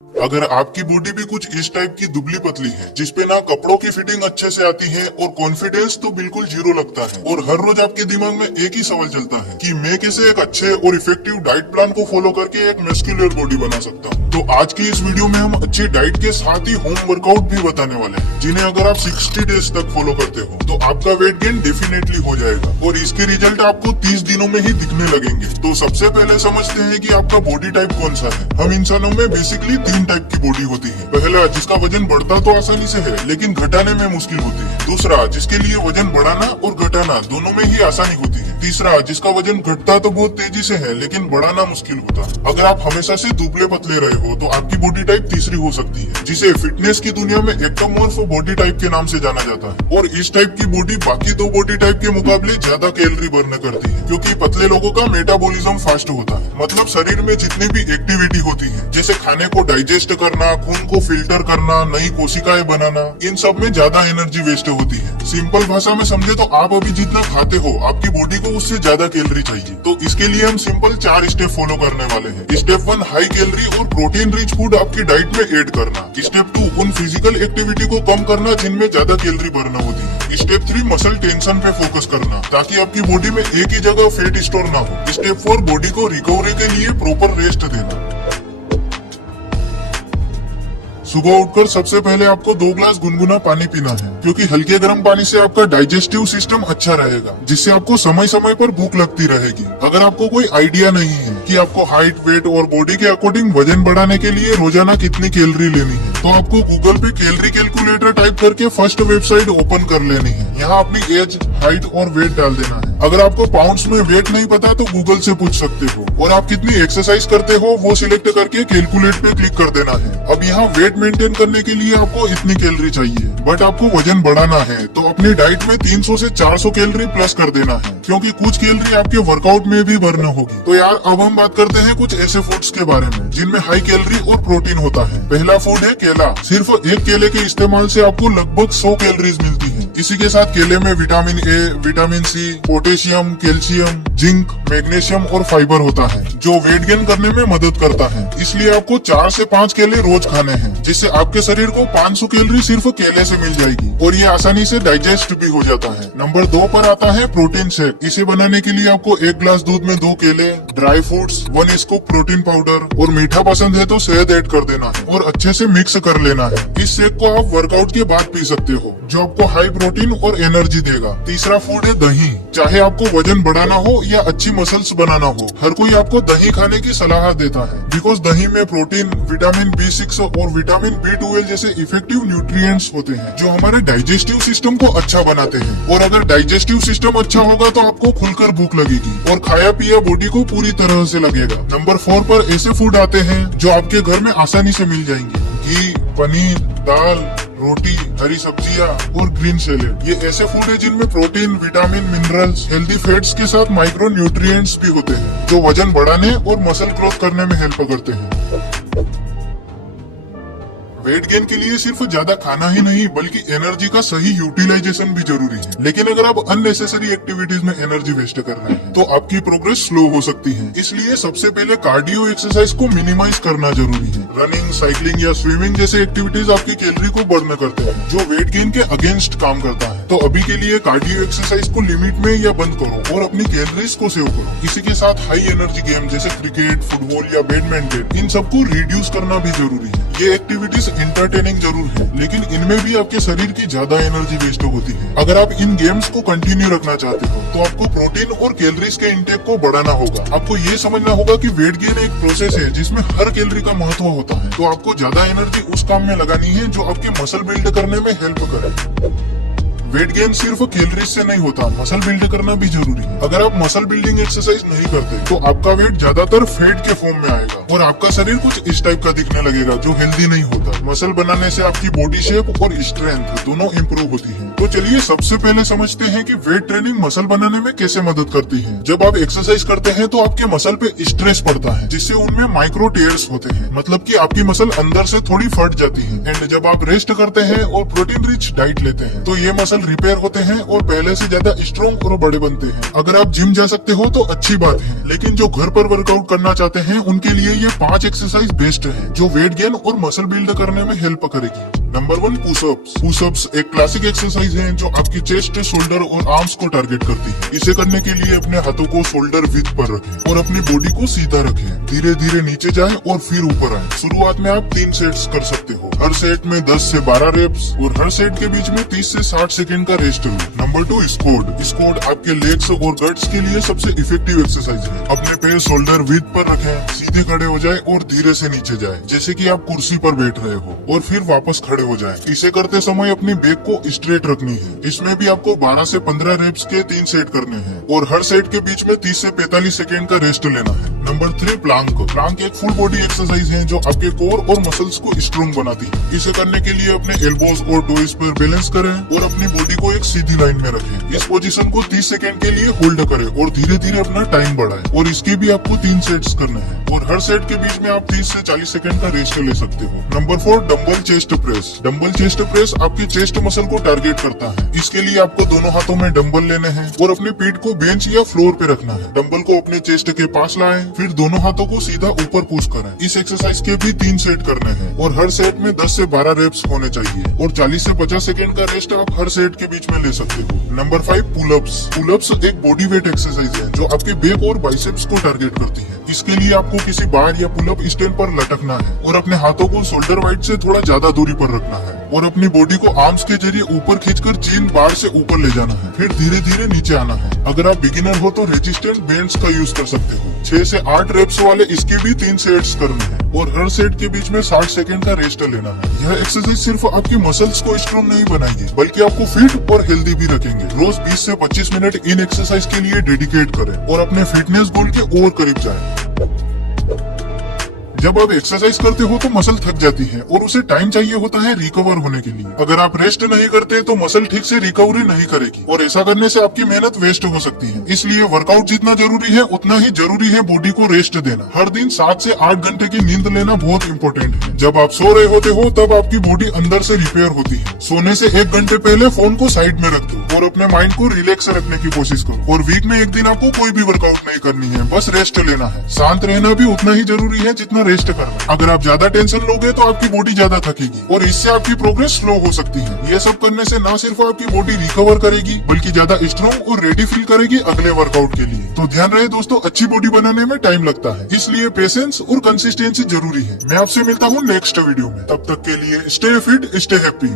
अगर आपकी बॉडी भी कुछ इस टाइप की दुबली पतली है, जिसपे ना कपड़ों की फिटिंग अच्छे से आती है और कॉन्फिडेंस तो बिल्कुल जीरो लगता है, और हर रोज आपके दिमाग में एक ही सवाल चलता है कि मैं कैसे एक अच्छे और इफेक्टिव डाइट प्लान को फॉलो करके एक मस्कुलर बॉडी बना सकता हूँ। तो आज की इस वीडियो में हम अच्छी डाइट के साथ ही होम वर्कआउट भी बताने वाले हैं, जिन्हें अगर आप 60 डेज तक फॉलो करते हो तो आपका वेट गेन डेफिनेटली हो जाएगा और इसके रिजल्ट आपको 30 दिनों में ही दिखने लगेंगे। तो सबसे पहले समझते हैं कि आपका बॉडी टाइप कौन सा है। हम इंसानों में बेसिकली 3 टाइप की बॉडी होती है। पहला, जिसका वजन बढ़ता तो आसानी से है लेकिन घटाने में मुश्किल होती है। दूसरा, जिसके लिए वजन बढ़ाना और घटाना दोनों में ही आसानी होती है। तीसरा, जिसका वजन घटता तो बहुत तेजी से है लेकिन बढ़ाना मुश्किल होता है। अगर आप हमेशा से दुबले पतले रहे हो तो आपकी बॉडी टाइप तीसरी हो सकती है, जिसे फिटनेस की दुनिया में एक्टोमॉर्फ बॉडी टाइप के नाम से जाना जाता है। और इस टाइप की बॉडी बाकी 2 बॉडी टाइप के मुकाबले ज्यादा कैलोरी बर्न करती है, क्योंकि पतले लोगों का मेटाबॉलिज्म फास्ट होता है। मतलब शरीर में जितनी भी एक्टिविटी होती है, जैसे खाने को डाइजेस्ट करना, खून को फिल्टर करना, नई कोशिकाएं बनाना, इन सब में ज्यादा एनर्जी वेस्ट होती है। सिंपल भाषा में समझे तो आप अभी जितना खाते हो आपकी बॉडी को उससे ज्यादा कैलोरी चाहिए। तो इसके लिए हम सिंपल 4 स्टेप फॉलो करने वाले हैं। स्टेप 1, हाई कैलोरी और प्रोटीन रिच फूड आपकी डाइट में ऐड करना। स्टेप 2, उन फिजिकल एक्टिविटी को कम करना जिनमें ज्यादा कैलोरी बर्न होती है। स्टेप 3, मसल टेंशन पे फोकस करना ताकि आपकी बॉडी में एक ही जगह फैट स्टोर ना हो। स्टेप 4, बॉडी को रिकवरी के लिए प्रॉपर रेस्ट देना। सुबह उठकर सबसे पहले आपको 2 ग्लास गुनगुना पानी पीना है, क्योंकि हल्के गर्म पानी से आपका डाइजेस्टिव सिस्टम अच्छा रहेगा, जिससे आपको समय समय पर भूख लगती रहेगी। अगर आपको कोई आइडिया नहीं है कि आपको हाइट, वेट और बॉडी के अकॉर्डिंग वजन बढ़ाने के लिए रोजाना कितनी कैलोरी लेनी है, तो आपको गूगल पे कैलोरी कैलकुलेटर टाइप करके फर्स्ट वेबसाइट ओपन कर लेनी है। यहाँ अपनी एज, हाइट और वेट डाल देना है। अगर आपको पाउंड्स में वेट नहीं पता तो गूगल से पूछ सकते हो, और आप कितनी एक्सरसाइज करते हो वो सिलेक्ट करके कैलकुलेट पे क्लिक कर देना है। अब यहाँ वेट मेंटेन करने के लिए आपको इतनी कैलोरी चाहिए, बट आपको वजन बढ़ाना है तो अपनी डाइट में 300 से 400 कैलोरी प्लस कर देना है, क्योंकि कुछ कैलोरी आपके वर्कआउट में भी बर्न होगी। तो यार अब हम बात करते हैं कुछ ऐसे फूड्स के बारे में जिनमें हाई कैलोरी और प्रोटीन होता है। पहला फूड है केला। सिर्फ एक केले के इस्तेमाल से आपको लगभग 100 कैलोरीज मिलती है। इसी के साथ केले में vitamin A, vitamin C, potassium, calcium, zinc, magnesium और फाइबर होता है, जो वेट गेन करने में मदद करता है। इसलिए आपको 4 से 5 केले रोज खाने हैं, जिससे आपके शरीर को 500 कैलोरी सिर्फ केले से मिल जाएगी और ये आसानी से डाइजेस्ट भी हो जाता है। नंबर 2 पर आता है प्रोटीन शेक। इसे बनाने के लिए आपको 1 ग्लास दूध में 2 केले, dry fruits, 1 scoop protein powder और मीठा पसंद है तो शहद ऐड कर देना है और अच्छे से मिक्स कर लेना है। इस शेक को आप वर्कआउट के बाद पी सकते हो, जो आपको हाई प्रोटीन और एनर्जी देगा। तीसरा फूड है दही। चाहे आपको वजन बढ़ाना हो या अच्छी मसल्स बनाना हो, हर कोई आपको दही खाने की सलाह देता है, बिकॉज दही में प्रोटीन, विटामिन B6 और विटामिन B12 जैसे इफेक्टिव न्यूट्रिएंट्स होते हैं, जो हमारे डाइजेस्टिव सिस्टम को अच्छा बनाते हैं। और अगर डाइजेस्टिव सिस्टम अच्छा होगा तो आपको खुलकर भूख लगेगी और खाया पिया बॉडी को पूरी तरह से लगेगा। नंबर 4 पर ऐसे फूड आते हैं जो आपके घर में आसानी से मिल जाएंगे। घी, पनीर, दाल, रोटी, हरी सब्जियां और ग्रीन सैलेड। ये ऐसे फूड है जिनमें protein, vitamin, minerals, healthy fats के साथ माइक्रो न्यूट्रिएंट्स भी होते हैं, जो वजन बढ़ाने और मसल ग्रोथ करने में हेल्प करते हैं। वेट गेन के लिए सिर्फ ज्यादा खाना ही नहीं बल्कि एनर्जी का सही यूटिलाइजेशन भी जरूरी है। लेकिन अगर आप अननेसेसरी एक्टिविटीज में एनर्जी वेस्ट कर रहे हैं तो आपकी प्रोग्रेस स्लो हो सकती है। इसलिए सबसे पहले कार्डियो एक्सरसाइज को मिनिमाइज करना जरूरी है। रनिंग, साइकिलिंग या स्विमिंग जैसे एक्टिविटीज आपकी कैलोरी को बर्न करते हैं, जो वेट गेन के अगेंस्ट काम करता है। तो अभी के लिए कार्डियो एक्सरसाइज को लिमिट में या बंद करो और अपनी कैलोरीज को सेव करो। इसी के साथ हाई एनर्जी गेम जैसे क्रिकेट, फुटबॉल या बैडमिंटन, इन सबको रिड्यूस करना भी जरूरी है। ये एक्टिविटीज इंटरटेनिंग जरूर है, लेकिन इनमें भी आपके शरीर की ज्यादा एनर्जी वेस्ट होती है। अगर आप इन गेम्स को कंटिन्यू रखना चाहते हो तो आपको प्रोटीन और कैलोरीज के इंटेक को बढ़ाना होगा। आपको ये समझना होगा कि वेट गेन एक प्रोसेस है जिसमें हर कैलोरी का महत्व होता है। तो आपको ज्यादा एनर्जी उस काम में लगानी है जो आपके मसल बिल्ड करने में हेल्प करे। वेट गेन सिर्फ कैलोरीज से नहीं होता, मसल बिल्ड करना भी जरूरी है। अगर आप मसल बिल्डिंग एक्सरसाइज नहीं करते तो आपका वेट ज्यादातर फैट के फॉर्म में आएगा और आपका शरीर कुछ इस टाइप का दिखने लगेगा, जो हेल्दी नहीं होता। मसल बनाने से आपकी बॉडी शेप और स्ट्रेंथ दोनों इम्प्रूव होती है। तो चलिए सबसे पहले समझते हैं कि वेट ट्रेनिंग मसल बनाने में कैसे मदद करती है। जब आप एक्सरसाइज करते हैं तो आपके मसल पे स्ट्रेस पड़ता है, जिससे उनमें माइक्रो टेयर्स होते हैं, मतलब कि आपकी मसल अंदर से थोड़ी फट जाती है। एंड जब आप रेस्ट करते हैं और प्रोटीन रिच डाइट लेते हैं तो ये मसल मसल रिपेयर होते हैं और पहले से ज्यादा स्ट्रॉन्ग और बड़े बनते हैं। अगर आप जिम जा सकते हो तो अच्छी बात है, लेकिन जो घर पर वर्कआउट करना चाहते हैं उनके लिए ये 5 एक्सरसाइज बेस्ट है जो वेट गेन और मसल बिल्ड करने में हेल्प करेगी। Number 1, pushups. पुशअप्स एक क्लासिक एक्सरसाइज है जो आपकी चेस्ट, शोल्डर और आर्म्स को टारगेट करती है। इसे करने के लिए अपने हाथों को शोल्डर विड्थ पर रखें और अपनी बॉडी को सीधा रखें। धीरे धीरे नीचे जाएं और फिर ऊपर आएं। शुरुआत में आप 3 सेट्स कर सकते हो। हर सेट में 10 से 12 रेप्स और हर सेट के बीच में 30 से 60 सेकंड का रेस्ट लो। Number 2, squat. स्क्वाट आपके लेग्स और गट्स के लिए सबसे इफेक्टिव एक्सरसाइज है। अपने पैर शोल्डर विड्थ पर रखें, सीधे खड़े हो जाए और धीरे से नीचे जाए जैसे कि आप कुर्सी पर बैठ रहे हो, और फिर वापस खड़े हो जाए। इसे करते समय अपनी बैक को स्ट्रेट रखनी है। इसमें भी आपको 12 से 15 रेप्स के 3 सेट करने हैं और हर सेट के बीच में 30 से 45 सेकंड का रेस्ट लेना है। Number 3, Planck. प्लांक एक फुल बॉडी एक्सरसाइज है जो आपके कोर और मसल्स को स्ट्रॉन्ग बनाती है। इसे करने के लिए अपने एल्बोज और टोइस पर बैलेंस करें और अपनी बॉडी को एक सीधी लाइन में रखें। इस पोजीशन को 30 सेकंड के लिए होल्ड करें और धीरे धीरे अपना टाइम बढ़ाएं। और इसके भी आपको 3 सेट्स करने हैं और हर सेट के बीच में आप 30 से 40 सेकंड का रेस्ट ले सकते हो। Number 4, dumbbell chest press. Dumbbell chest press आपकी चेस्ट मसल को टारगेट करता है। इसके लिए आपको दोनों हाथों में डंबल लेने हैं और अपनी पीठ को बेंच या फ्लोर पे रखना है। डंबल को अपने चेस्ट के पास लाएं, फिर दोनों हाथों को सीधा ऊपर पुश करें। इस एक्सरसाइज के भी 3 सेट करने हैं और हर सेट में 10 से 12 रेप्स होने चाहिए और 40 से 50 सेकंड का रेस्ट आप हर सेट के बीच में ले सकते हो। Number 5, pullups. पुलअप्स एक बॉडी वेट एक्सरसाइज है जो आपके बैक और बाइसेप्स को टारगेट करती है। इसके लिए आपको किसी बार या पुलअप स्टैंड पर लटकना है और अपने हाथों को शोल्डर वाइड से थोड़ा ज्यादा दूरी पर रखना है और अपनी बॉडी को आर्म्स के जरिए ऊपर खींचकर चेन बार से ऊपर ले जाना है, फिर धीरे धीरे नीचे आना है। अगर आप बिगिनर हो तो रेजिस्टेंट बैंड्स का यूज कर सकते हो। 6 से 8 रेप्स वाले इसके भी 3 सेट्स करने हैं और हर सेट के बीच में 60 सेकंड का रेस्ट लेना है। यह एक्सरसाइज सिर्फ आपकी मसल्स को स्ट्रॉन्ग नहीं बनाएगी बल्कि आपको फिट और हेल्दी भी रखेंगे। रोज 20 से 25 मिनट इन एक्सरसाइज के लिए डेडिकेट करें और अपने फिटनेस गोल के और करीब जाएं। जब आप एक्सरसाइज करते हो तो मसल थक जाती है और उसे टाइम चाहिए होता है रिकवर होने के लिए। अगर आप रेस्ट नहीं करते तो मसल ठीक से रिकवरी नहीं करेगी और ऐसा करने से आपकी मेहनत वेस्ट हो सकती है। इसलिए वर्कआउट जितना जरूरी है उतना ही जरूरी है बॉडी को रेस्ट देना। हर दिन 7 से 8 घंटे की नींद लेना बहुत इंपॉर्टेंट है। जब आप सो रहे होते हो तब आपकी बॉडी अंदर से रिपेयर होती है। सोने से 1 घंटे पहले फोन को साइड में रख दो और अपने माइंड को रिलैक्स रखने की कोशिश करो। और वीक में 1 दिन आपको कोई भी वर्कआउट नहीं करनी है, बस रेस्ट लेना है। शांत रहना भी उतना ही जरूरी है जितना रेस्ट करना। अगर आप ज्यादा टेंशन लोगे तो आपकी बॉडी ज्यादा थकेगी और इससे आपकी प्रोग्रेस स्लो हो सकती है। ये सब करने से न सिर्फ आपकी बॉडी रिकवर करेगी बल्कि ज्यादा स्ट्रॉन्ग और रेडी फील करेगी अगले वर्कआउट के लिए। तो ध्यान रहे दोस्तों, अच्छी बॉडी बनाने में टाइम लगता है, इसलिए पेशेंस और कंसिस्टेंसी जरूरी है। मैं आपसे मिलता हूँ नेक्स्ट वीडियो में। तब तक के लिए स्टे फिट, स्टे हैप्पी।